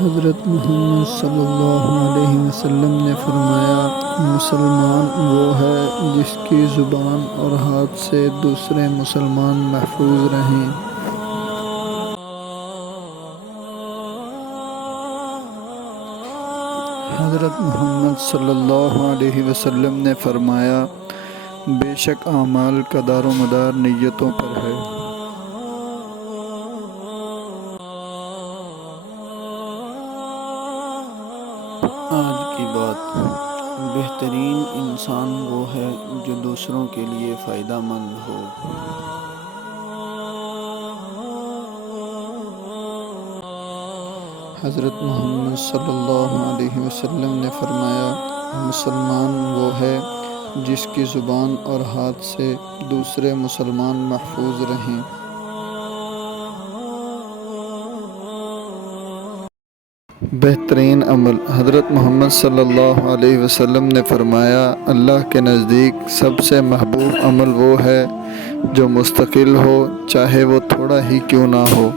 حضرت محمد صلی اللہ علیہ وسلم نے فرمایا، مسلمان وہ ہے جس کی زبان اور ہاتھ سے دوسرے مسلمان محفوظ رہیں۔ حضرت محمد صلی اللہ علیہ وسلم نے فرمایا، بے شک اعمال کا دار و مدار نیتوں پر ہے۔ آج کی بات، بہترین انسان وہ ہے جو دوسروں کے لیے فائدہ مند ہو۔ حضرت محمد صلی اللہ علیہ وسلم نے فرمایا، مسلمان وہ ہے جس کی زبان اور ہاتھ سے دوسرے مسلمان محفوظ رہیں۔ بہترین عمل، حضرت محمد صلی اللہ علیہ وسلم نے فرمایا، اللہ کے نزدیک سب سے محبوب عمل وہ ہے جو مستقل ہو، چاہے وہ تھوڑا ہی کیوں نہ ہو۔